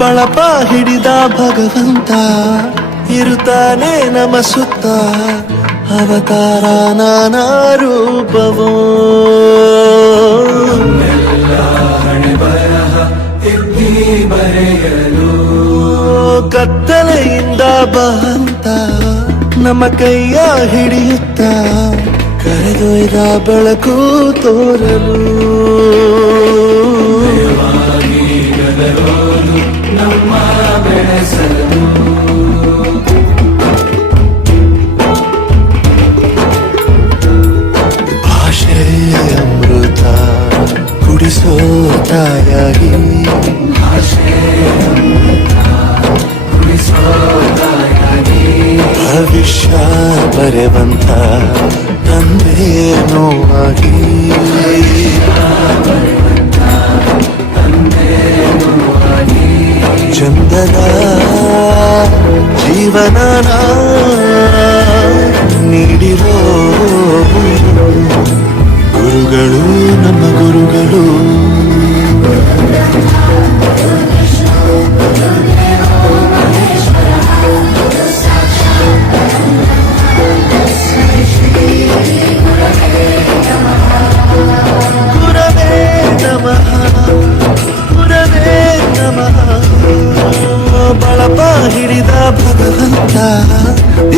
ಬಳಪ ಹಿಡಿದ ಭಗವಂತ ಇರುತ್ತಾನೆ ನಮ ಸುತ್ತ ಅವತಾರ ನಾನಾ ರೂಪವೋ ಕತ್ತಲೆಯಿಂದ ಬಹಂತ ನಮ್ಮ ಕೈಯ ಹಿಡಿಯುತ್ತ ಕರೆದೊಯ್ದ ಬೆಳಕು ತೋರಲು ನಮ್ಮ ಬೆಳೆಸಲು ಭಾಷೆ ಅಮೃತ ಕುಡಿಸೋ ತಾಯಾಗಿ ಭವಿಷ್ಯ ಬರೆವಂತ ತಂದೇನೋ ಆಗಿ ಚಂದದ ಜೀವನನ ನೀಡಿರೋ ಗುರುಗಳು ನಮ್ಮ ಗುರುಗಳು ಗುರವೇ ನಮಃ ಗುರವೇ ನಮಃ ಬಳಪ ಹಿಡಿದ ಭಗವಂತ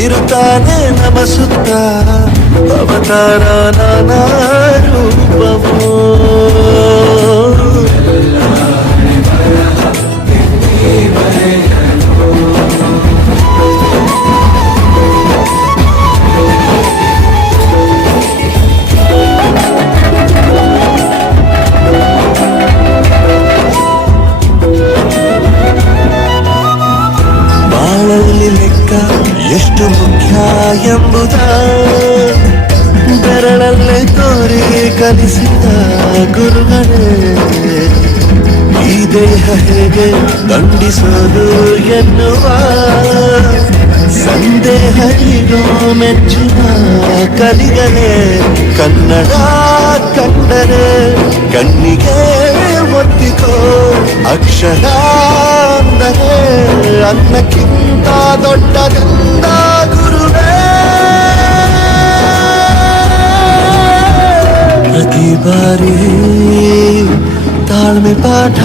ಇರುತ್ತಾನೆ ನಮ ಸುತ್ತ ಅವತಾರ ನಾನಾ ರೂಪವೋ ಎಷ್ಟು ಮುಖ್ಯ ಎಂಬುದ ಬೆರಳಲ್ಲೇ ತೋರಿ ಕಲಿಸಿದ ಗುರುಗಳೇ ಈ ದೇಹ ಹೇಗೆ ದಂಡಿಸೋದು ಎನ್ನುವ ಸಂದೇಹ ಇರೋ ಮೆಚ್ಚಿನ ಕಲಿಗಳೇ ಕನ್ನಡ ಕಂಡರೆ ಕಣ್ಣಿಗೆ ಒತ್ತಿಕೋ ಅಕ್ಷರ ಅಂದರೆ ಅನ್ನಕ್ಕಿಂತ ದೊಡ್ಡದೆಂದ ಗುರುವೇ ಪ್ರತಿ ಬಾರಿ ತಾಳ್ಮೆ ಪಾಠ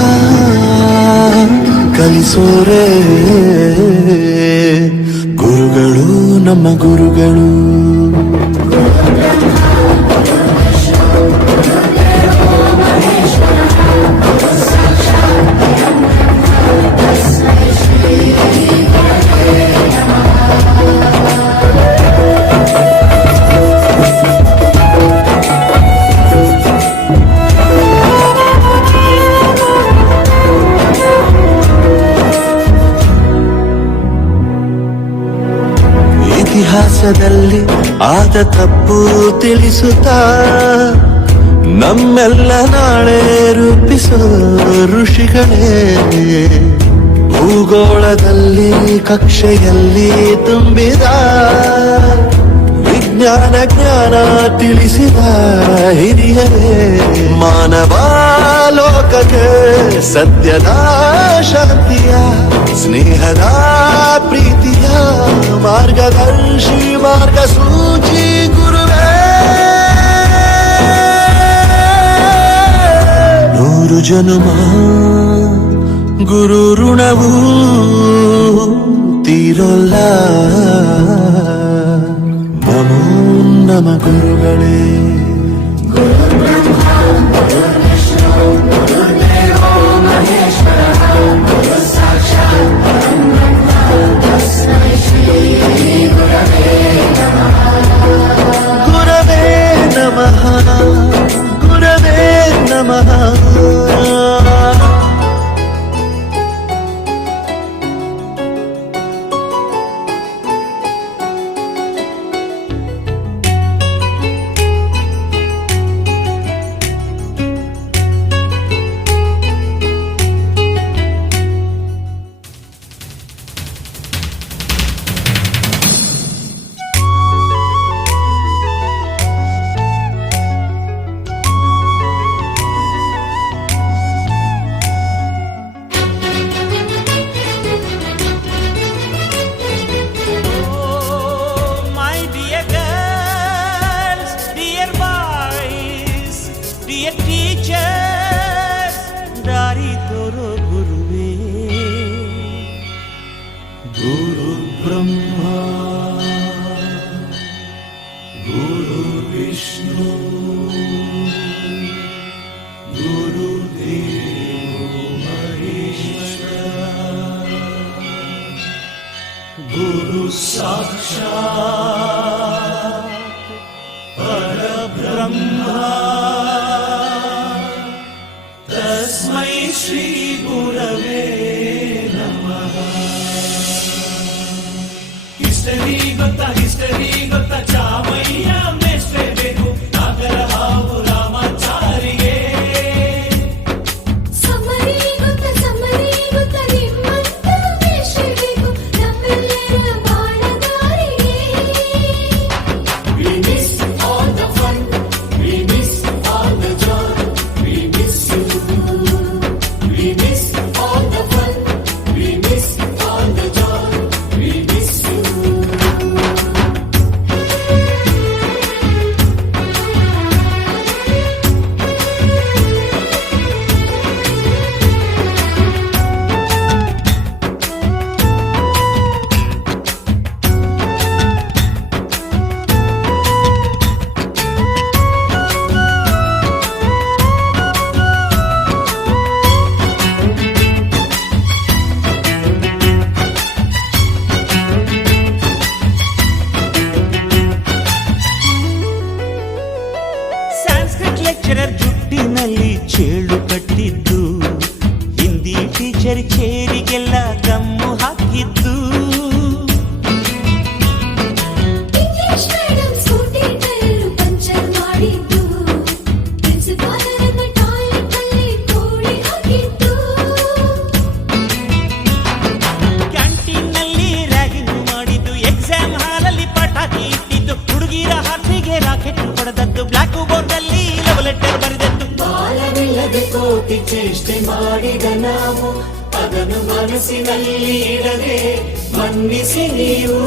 ಕಲಿಸೋರೆ ಗುರುಗಳು ನಮ್ಮ ಗುರುಗಳು ಇತಿಹಾಸದಲ್ಲಿ ಆದ ತಪ್ಪು ತಿಳಿಸುತ್ತಾ ನಮ್ಮೆಲ್ಲ ನಾಳೆ ರೂಪಿಸೋ ಋಷಿಗಳೇ ಭೂಗೋಳದಲ್ಲಿ ಕಕ್ಷೆಯಲ್ಲಿ ತುಂಬಿದ ವಿಜ್ಞಾನ ಜ್ಞಾನ ತಿಳಿಸಿದ ಹಿರಿಯರೇ ಮಾನವ ಲೋಕಕ್ಕೆ ಸತ್ಯದ ಶಾಂತಿಯ ಸ್ನೇಹದ ಪ್ರೀತಿಯ ಮಾರ್ಗದರ್ಶಿ ಮಾರ್ಗಸೂಚಿ ಗುರುವೇ ನೂರು ಜನುಮ ಗುರು ಋಣವು ತೀರೋಲ್ಲ ನಮೋ ನಮ ಗುರುಗಳೇ ಗುರವೇ ನಮಃ ಗುರವೇ ನಮಃ ಗುರು ಬ್ರಹ್ಮ ಗುರು ವಿಷ್ಣು ಗುರುದೇವೋ ಮಹೇಶ್ವರ ಗುರು ಸಾಕ್ಷಾತ್ ಪರಬ್ರಹ್ಮ ತಸ್ಮೈ ಶ್ರೀ ಗುರವೇ ನಮಃ. ಹಿಸ್ಟರಿ ಗೊತ್ತಾ ಚಾಮಯ್ಯ ಮೇಷ್ಟ್ರೆ ಬೇಕು ನಾಗರ ಹಾವು ರಾಮಾಚಾರಿಗೆ. ಸಮರಿ ಗೊತ್ತ ನಿಮ್ಮಂತ ಮೇಷ್ಟ್ರೆ ಬೇಕು ನಮ್ಮೆಲ್ಲರ ಬಾಳಗಾರಿಗೆ. We miss all the fun, we miss all the joy, we miss you. We miss all the fun, we miss all the joy, we miss you. Sanskrit lecturer ಜುಟ್ಟಿನಲ್ಲಿ ಚೇಳು ಕಟ್ಟಿದ್ದು, ಹಿಂದಿ ಟೀಚರ್ ಚೇರಿಗೆಲ್ಲ ಗಮ್ಮು ಹಾಕಿದ್ದು, English madam scooty tyre puncture ಮಾಡಿದ್ದು, ಪ್ರಿನ್ಸಿಪಾಲರನ್ನ toilet ಅಲ್ಲಿ ಕೋಳಿ ಹಾಕಿದ್ದು, ಕ್ಯಾಂಟೀನ್ನಲ್ಲಿ ರ್ಯಾಗಿಂಗ್ ಮಾಡಿದ್ದು, ಎಕ್ಸಾಮ್ ಹಾಲಲ್ಲಿ ಪಟಾಕಿ ಇಟ್ಟಿದ್ದು, ಹುಡುಗಿರ ಹಾರ್ಟಿಗೆ ರಾಕೆಟ್ ಹೊಡೆದದ್ದು, ಬ್ಲಾಕ್ ಬೋರ್ಡ್ ಅಲ್ಲಿ ಲವ್ ಲೆಟರ್ ಬರೆದದ್ದು. ಬಾಲವಿಲ್ಲದೆ ಕೋಟಿ ಚೇಷ್ಟೆ ಮಾಡಿದ ನಾವು ಅದನ್ನು ಮನಸ್ಸಿನಲ್ಲಿ ಇಡದೆ ಮನ್ನಿಸಿ ನೀವು.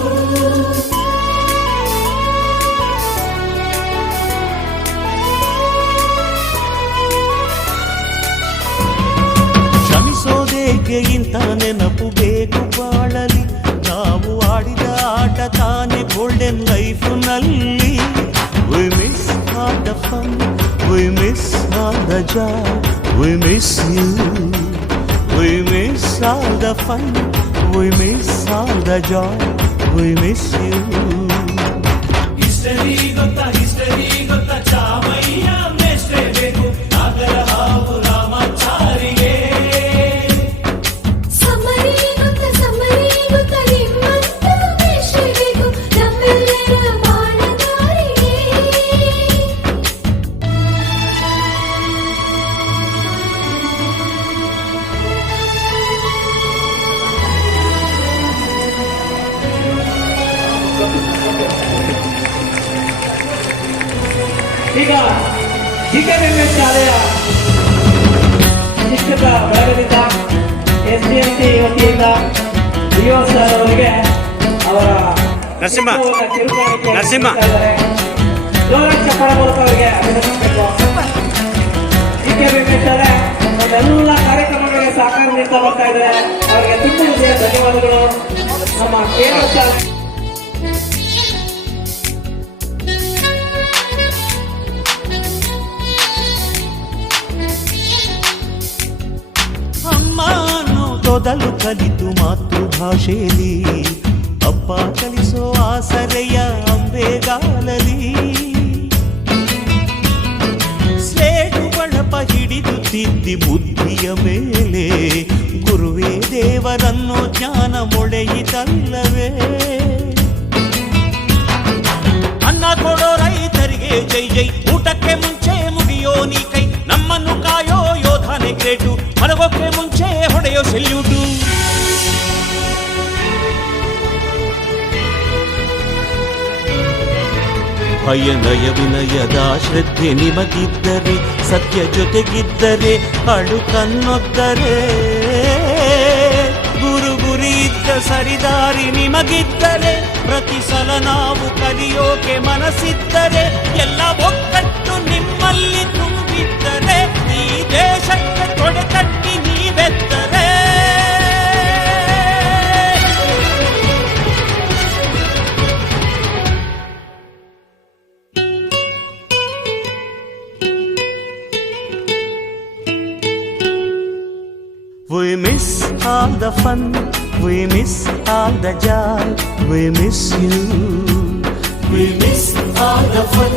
ಕ್ಷಮಿಸೋದೇಕೆ ಇಂಥ ನೆನಪು ಬೇಕು ಬಾಳಲಿ, ನಾವು ಆಡಿದ ಆಟ ತಾನೆ golden ಲೈಫ್ನಲ್ಲಿ. We miss all the fun, we miss all the joy, we miss you. We miss all the fun, we miss all the joy, we miss you. History ಗೊತ್ತಾ ಚಾಮಯ್ಯ ಮೇಷ್ಟ್ರೆ ಬೇಕು ನಾಗರ ಹಾವು ರಾಮಾಚಾರಿಗೆ. ಸಮರಿ ಗೊತ್ತ ನಿಮ್ಮಂತ ಮೇಷ್ಟ್ರೆ ಬೇಕು ನಮ್ಮೆಲ್ಲರ ಬಾಳಗಾರಿಗೆ. ಈಗ ಜಿಕೆಎಂಎಸ್ ಶಾಲೆಯ ಶಿಕ್ಷಕ ಬಳಗದಿಂದ ಎಸ್ಡಿಎಂಸಿ ವತಿಯಿಂದ ಡಿಒ ಸರ್ ಅವರಿಗೆ ಅವರ ನರಸಿಂಹ. ಕಿರುಕಾಣಿಕೆ ನರಸಿಂಹ. ಜೋರಾಗಿ ಚಪ್ಪಾಳೆ ಮೂಲಕ ಅವರಿಗೆ ಅಭಿನಂದಿಸಬೇಕು. ಜಿಕೆಎಂಎಸ್ ಶಾಲೆ ನಮ್ಮೆಲ್ಲ ಕಾರ್ಯಕ್ರಮಗಳಿಗೆ ಸಹಕಾರ ನೀಡ್ತಾ ಬರ್ತಾ ಇದ್ದಾರೆ. ಅವರಿಗೆ ತುಂಬ ಹೃದಯ ಧನ್ಯವಾದಗಳು. ನಮ್ಮ ಕೇಂದ್ರ ಶಾಲೆ ಅಮ್ಮ ಅನ್ನೋದೊದಲು ಕಲಿತು ಮಾತೃಭಾಷೆಯಲ್ಲಿ, ಅಪ್ಪ ಕಲಿಸೋ ಆಸರೆಯ ಅಂಬೆಗಾಲಲಿ, ಸ್ಲೇಟು ಬಳಪ ಹಿಡಿದು ತಿದ್ದಿ ಬುದ್ಧಿಯ ಮೇಲೆ, ಗುರುವೇ ದೇವರನ್ನೋ ಜ್ಞಾನ ಮೊಳೆಯಿತಲ್ಲವೇ. ಅನ್ನ ಕೊಡೋ ರೈತರಿಗೆ ಜೈ ಜೈ, ಊಟಕ್ಕೆ ಮುಂಚೆ ಮುಗಿಯೋ ನೀ ಕೈ, ನಮ್ಮನ್ನು ಕಾಯೋ ಯೋಧನೆ ಗ್ರೇಟು, ಮಲಗೋಕೆ ಮುಂಚೆ ಹೊಡೆಯೋ ಸೆಲ್ಯೂಟು. ಭಯನಯ ವಿನಯದ ಶ್ರದ್ಧೆ ನಿಮಗಿದ್ದರೆ, ಸತ್ಯ ಜೊತೆಗಿದ್ದರೆ, ಅಳು ಕನ್ನೊದ್ದರೆ, ಗುರು ಗುರಿ ಇದ್ದ ಸರಿದಾರಿ ನಿಮಗಿದ್ದರೆ, ಪ್ರತಿ ಸಲ ನಾವು ಕಲಿಯೋಕೆ ಮನಸ್ಸಿದ್ದರೆ, ಎಲ್ಲ ಒಕ್ಕಟ್ಟು ನಿಮ್ಮಲ್ಲಿ ತುಂಬಿದ್ದರೆ, ಈ ದೇಶಕ್ಕೆ ತೊಡೆ ತಟ್ಟಿ ನೀವೆದ್ದರೆ all the fun, we miss all the joy, we miss you. We miss all the fun,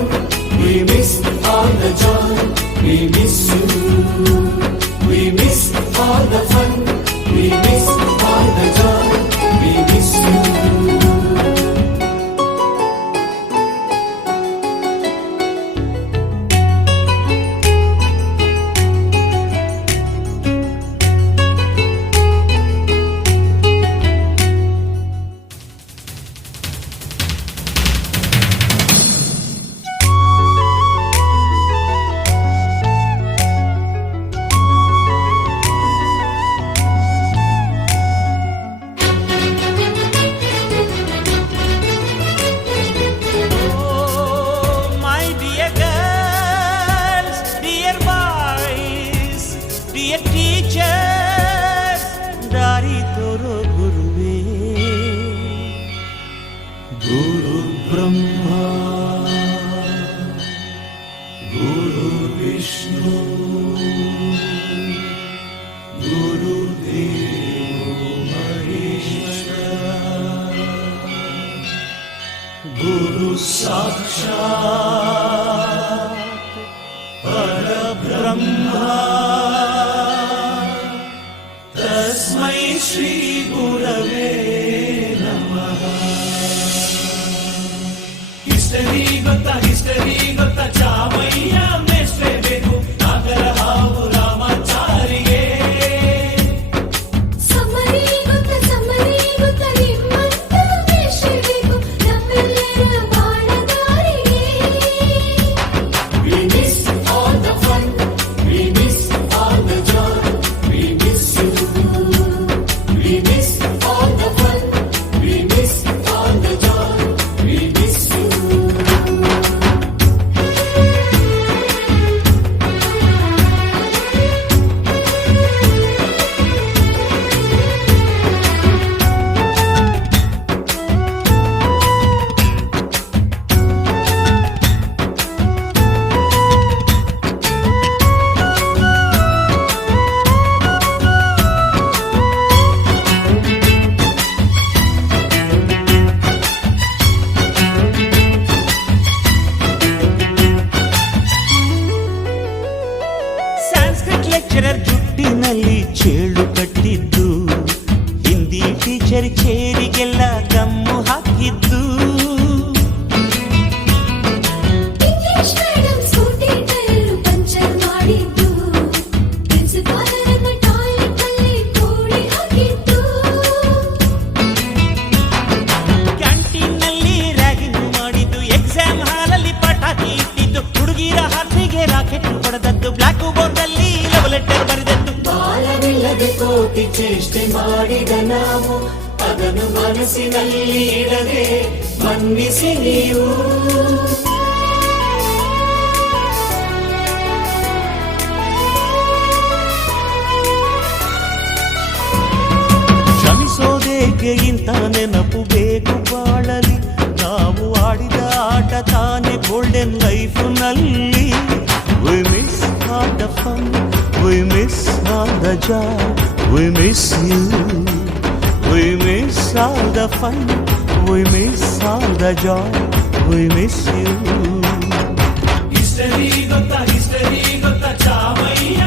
we miss all the joy, we miss you. We miss all the fun, we miss all the joy, we miss you. Oh, my dear girls, dear boys, dear teachers, ದಾರಿ ತೋರೋ ಗುರುವೇ. ಗುರು ಬ್ರಹ್ಮ, ಗುರು ವಿಷ್ಣು, ಗುರು ದೇವೋ ಮಹೇಶ್ವರ, ಗುರು ಸಾಕ್ಷಾತ್ ಪರಬ್ರಹ್ಮ, ತಸ್ಮೈ ಶ್ರೀ ಗುರವೇ ನಮಃ. History ಗೊತ್ತಾ ಚಾಮಯ್ಯ ಮೆಚ್ಚಲೇಬೇಕು ನಾಗರ ಹಾವು ರಾಮಾಚಾರಿಗೆ. ಸಮ್ಮರಿ ಗೊತ್ತ ನಿಮ್ಮಂತ ಮೆಚ್ಚಬೇಕು ನಮ್ಮೆಲ್ಲರ ಬಾಳಗಾರಿಗೆ. We miss all the fun, we miss all the joy, we miss you. We miss all the fun, we miss all the joy, we miss you. Sanskrit lecturer ಜುಟ್ಟಿನಲ್ಲಿ ಚೇಳು ಕಟ್ಟಿದ್ದು, ಹಿಂದಿ ಟೀಚರ್ ಚೇರಿಗೆಲ್ಲ ಗಮ್ಮು ಹಾಕಿದ್ದು. English madam scooty tyre puncture ಮಾಡಿದ್ದು, ಪ್ರಿನ್ಸಿಪಾಲರನ್ನ toilet ಅಲ್ಲಿ ಕೋಳಿ ಹಾಕಿದ್ದು. ಕ್ಯಾಂಟೀನ್ನಲ್ಲಿ ರ್ಯಾಗಿಂಗ್ ಮಾಡಿದ್ದು, ಎಕ್ಸಾಮ್ ಹಾಲಲ್ಲಿ ಪಟಾಕಿ ಇಟ್ಟಿದ್ದು, ಹುಡುಗಿರ ಹಾಸಿಗೆ ರಾಕೆಟ್ ಹೊಡೆದದ್ದು, ಬ್ಲಾಕ್ ಬೋರ್ಡ್ ಅಲ್ಲಿ ಲವ್ ಲೆಟರ್ ಬರೆದದ್ದು. ಬಾಲವಿಲ್ಲದೆ ಕೋಟಿ ಚೇಷ್ಟೆ ಮಾಡಿದ ನಾವು ಅದನ್ನು ಮನಸ್ಸಿನಲ್ಲಿ ಇಡದೆ ಮನ್ನಿಸಿ ನೀವು. ಕ್ಷಮಿಸೋದೇಕೆ ಇಂಥ ನೆನಪು ಬೇಕು ಬಾಳಲಿ, ನಾವು ಆಡಿದ ಆಟ ತಾನೆ golden ಲೈಫ್ನಲ್ಲಿ. We miss all the fun, we miss all the joy, we miss you. We miss all the fun, we miss all the joy, we miss you. History ಗೊತ್ತಾ ಚಾಮಯ್ಯ